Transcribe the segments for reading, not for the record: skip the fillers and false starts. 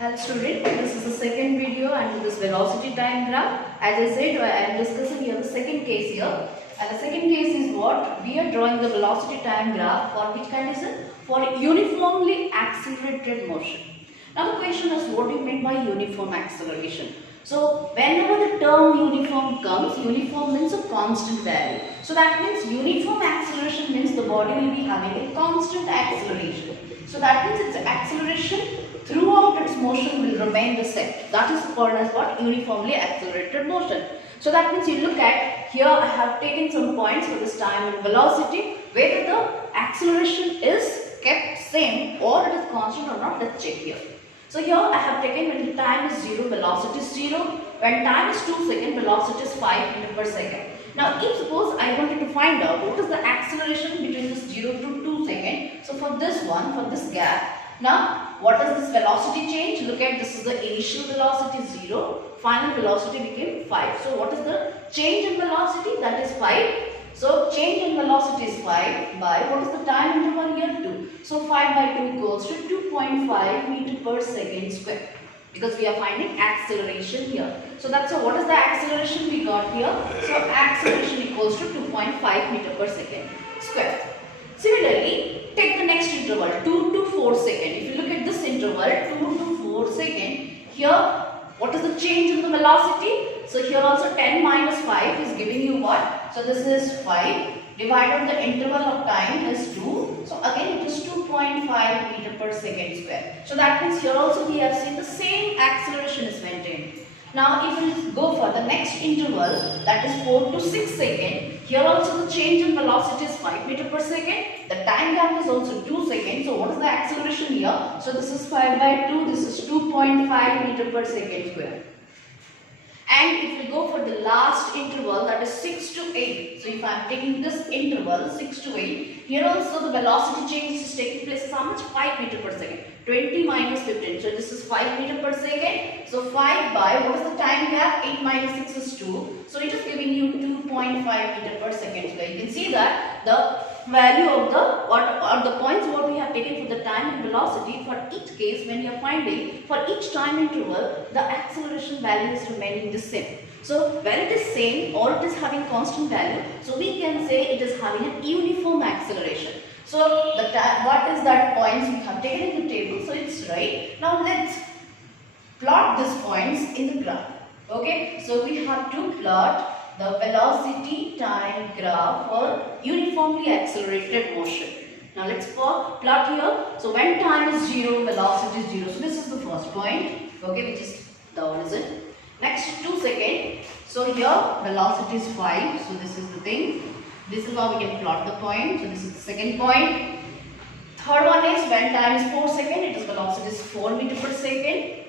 Hello student, this is the second video and this velocity time graph. As I said, I am discussing here the second case here. And the second case is what? We are drawing the velocity time graph for which condition? For uniformly accelerated motion. Now the question is, what do you mean by uniform acceleration? So whenever the term uniform comes, uniform means a constant value. So that means uniform acceleration means the body will be having a constant acceleration. So that means its acceleration throughout its motion will remain the same. That is called as what? Uniformly accelerated motion. So that means you look at here, I have taken some points for this time and velocity, whether the acceleration is kept same or it is constant or not. Let's check here. So here I have taken when the time is 0, velocity is 0. When time is 2 seconds, velocity is 5 meters per second. Now if suppose I wanted to find out what is the acceleration between this 0 to 2 seconds. So for this one, for this gap, now what is this velocity change? Look at, this is the initial velocity 0, final velocity became 5. So what is the change in velocity? That is 5. So change in velocity is 5 by, what is the time interval here? 2. So 5 by 2 equals to 2.5 meter per second square, because we are finding acceleration here. So that's what is the acceleration we got here? So acceleration equals to 2.5 meter per second square. Similarly, take the next interval 2 to 4 seconds. If you look at this interval 2 to 4 seconds, here what is the change in the velocity? So here also 10 minus 5 is giving you what? So this is 5 divided the interval of time is 2. So again it is 2.5 meter per second square. So that means here also we have seen the same acceleration is maintained. Now if we go for the next interval, that is 4 to 6 seconds, here also the change in velocity is 5 meter per second. The time gap is also 2 seconds. So what is the acceleration here? So this is 5 by 2, this is 2.5 meter per second square. And if we go for the last interval, that is 6 to 8. So if I am taking this interval 6 to 8, here also the velocity change is taking place is how much? 5 meter per second. 20 minus 15. So this is 5 meter per second. So 5 by, what is the time gap? 8 minus 6 is 2. So it is giving you 2.5 meter per second square. You can see that the value of the points what we have taken for the time and velocity for each case, when you are finding for each time interval, the acceleration value is remaining the same. So when it is same or it is having constant value, so we can say it is having a uniform acceleration. So what is that points we have taken in the table? So it's right. Now let's plot these points in the graph. Okay, so we have to plot the velocity time graph for uniformly accelerated motion. Now let's plot here. So when time is 0, velocity is 0. So this is the first point, okay, which is the origin. Next 2 seconds. So here velocity is 5. So this is the thing. This is how we can plot the point. So this is the second point. Third one is when time is 4 seconds, it is velocity is 4 meter per second.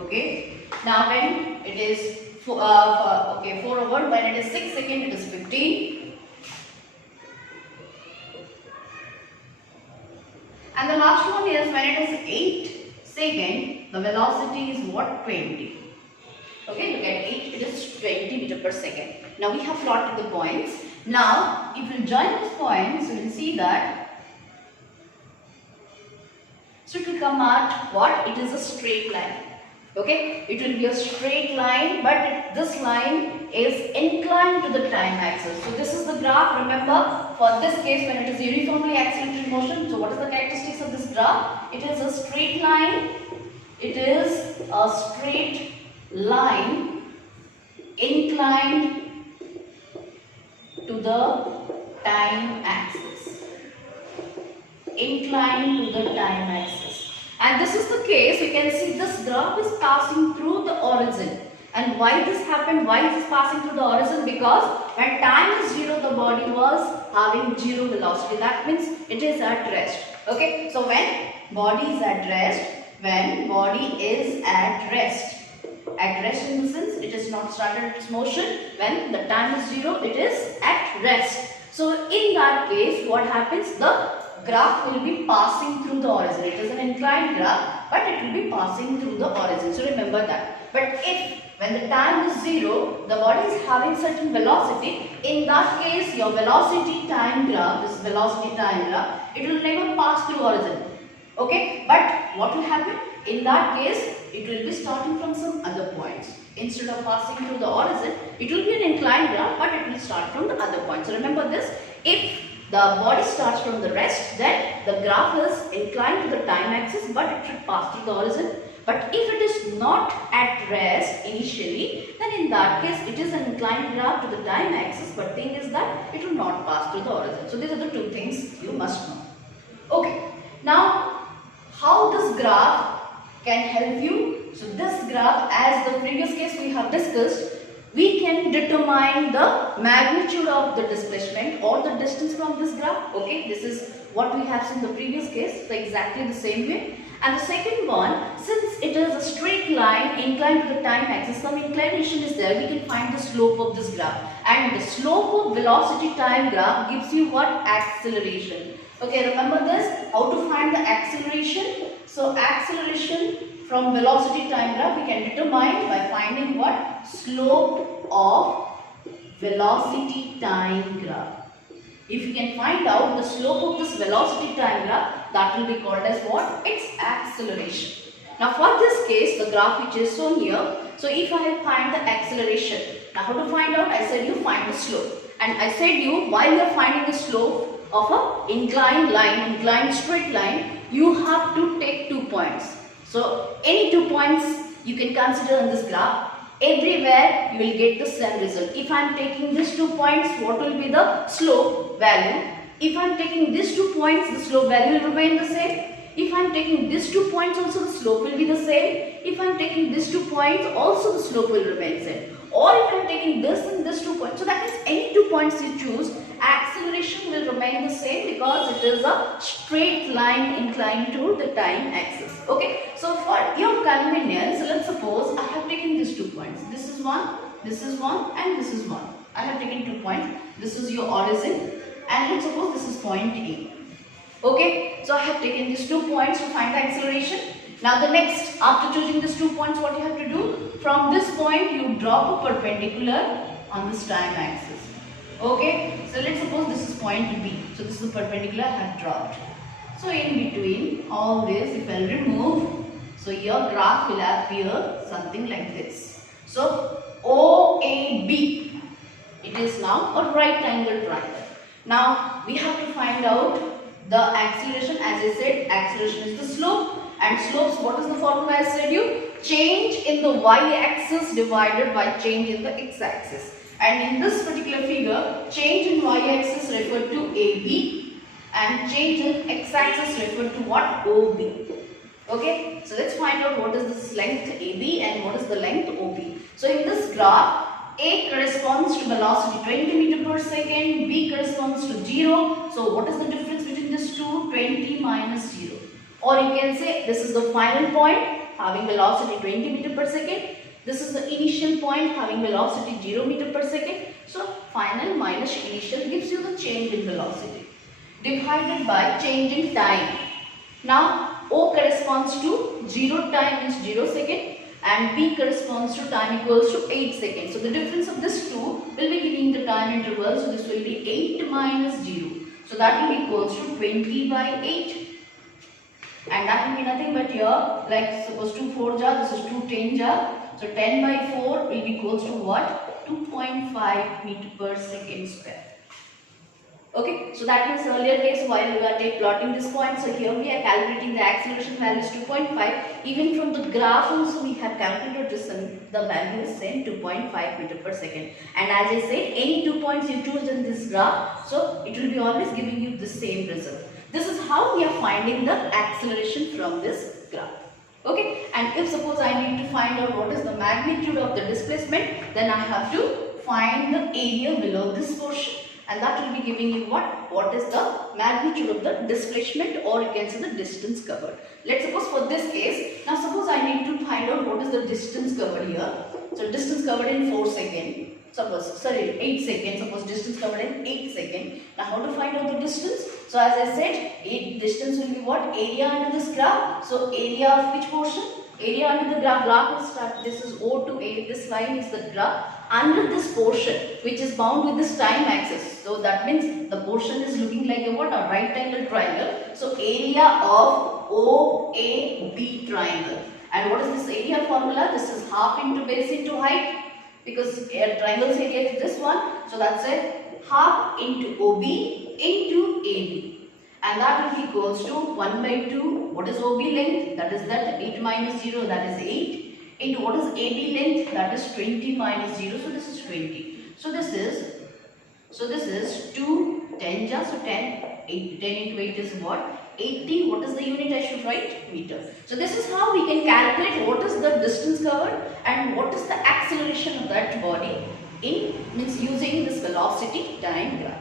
Okay. Now when it is 4 over, when it is 6 seconds, it is 15. And the last one is when it is 8 seconds, the velocity is what? 20. Okay, look at 8, it is 20 meter per second. Now we have plotted the points. Now if you join these points, you will see that, so it will come out what? It is a straight line. Okay, it will be a straight line, but this line is inclined to the time axis. So this is the graph. Remember, for this case when it is uniformly accelerated motion, so what is the characteristics of this graph? It is a straight line. It is a straight line inclined to the time axis. Inclined to the time axis. And this is the case, you can see this graph is passing through the origin. And why this happened? Why is this passing through the origin? Because when time is 0, the body was having 0 velocity. That means it is at rest. Okay, so when body is at rest, in the sense it is not started its motion. When the time is 0, it is at rest. So in that case, what happens? The graph will be passing through the origin. It is an inclined graph, but it will be passing through the origin. So remember that. But if when the time is 0, the body is having certain velocity, in that case your velocity time graph, this velocity time graph, it will never pass through origin. Okay, but what will happen? In that case, it will be starting from some other points. Instead of passing through the origin, it will be an inclined graph, but it will start from the other points. So remember this, if the body starts from the rest, then the graph is inclined to the time axis, but it should pass through the origin. But if it is not at rest initially, then in that case, it is an inclined graph to the time axis, but thing is that it will not pass through the origin. So these are the two things you must know. Okay, now how this graph can help you? So this graph, as the previous case we have discussed, we can determine the magnitude of the displacement or the distance from this graph. Okay, this is what we have seen in the previous case, so exactly the same way. And the second one, since it is a straight line inclined to the time axis, some inclination is there, we can find the slope of this graph. And the slope of velocity time graph gives you what? Acceleration. Okay, remember this, how to find the acceleration? So acceleration from velocity time graph we can determine by finding what? Slope of velocity time graph. If you can find out the slope of this velocity time graph, that will be called as what? Its acceleration. Now for this case, the graph which is shown here, so if I find the acceleration, now how to find out? I said you find the slope. And I said you, while you are finding the slope of an inclined line, inclined straight line, you have to take 2 points. So any 2 points you can consider in this graph. Everywhere you will get the same result. If I am taking these 2 points, what will be the slope value? If I am taking these 2 points, the slope value will remain the same. If I am taking these 2 points, also the slope will be the same. If I am taking these 2 points, also the slope will remain the same. Or if I am taking this and this 2 points, so that means any 2 points you choose, acceleration will remain the same because it is a straight line inclined to the time axis. Okay, so for your convenience, let's suppose I have taken these 2 points. This is one, and this is one. I have taken 2 points. This is your origin, and let's suppose this is point A. Okay, so I have taken these 2 points to find the acceleration. Now the next, after choosing these 2 points, what you have to do? From this point, you drop a perpendicular on this time axis. Okay, so let's suppose this is point B. So this is the perpendicular I have dropped. So in between all this, if I remove, so your graph will appear something like this. So OAB, it is now a right angle triangle. Now we have to find out the acceleration. As I said, acceleration is the slope, and slopes, what is the formula I said you? Change in the y-axis divided by change in the x-axis. And in this particular figure, change in y-axis referred to AB and change in x-axis referred to what? OB. Okay, so let's find out what is this length AB and what is the length OB. So in this graph, A corresponds to velocity 20 meter per second, B corresponds to 0. So what is the difference between these two? 20 minus 0. Or you can say this is the final point having velocity 20 meter per second. This is the initial point having velocity 0 meter per second. So final minus initial gives you the change in velocity divided by change in time. Now O corresponds to 0 time means 0 second, and B corresponds to time equals to 8 seconds. So the difference of this two will be giving the time interval. So this will be 8 minus 0. So that will be equals to 20 by 8. And that will be nothing but here, like suppose 2 4 jar, this is 2 10 jar. So 10 by 4 will be equals to what? 2.5 meter per second square. Okay, so that means earlier case while we are plotting this point, so here we are calculating the acceleration value is 2.5. Even from the graph also we have calculated this, and the value is same 2.5 meter per second. And as I said, any 2 points you choose in this graph, so it will be always giving you the same result. This is how we are finding the acceleration from this graph. Okay, and if suppose I need to find out what is the magnitude of the displacement, then I have to find the area below this portion, and that will be giving you what is the magnitude of the displacement, or you can say the distance covered. Let's suppose for this case, now suppose I need to find out what is the distance covered here. So distance covered in 4 seconds. Suppose, 8 seconds, suppose distance covered in 8 seconds. Now how to find out the distance? So as I said, distance will be what? Area under this graph. So area of which portion? Area under the graph is start. This is O to A. This line is the graph. Under this portion which is bound with this time axis. So that means the portion is looking like a what? A right angle triangle. So area of OAB triangle. And what is this area formula? This is half into base into height, because a triangle's area is this one. So that's it, half into OB into AB. And that will be equals to 1 by 2. What is OB length? That is that 8 minus 0, that is 8. Into what is AB length? That is 20 minus 0. So this is 20. So this is 2, 10 just, so 10, 8, 10 into 8 is what? 80. What is the unit I should write? Meter. So this is how we can calculate what is the distance covered and what is the acceleration of that body in means using this velocity time graph.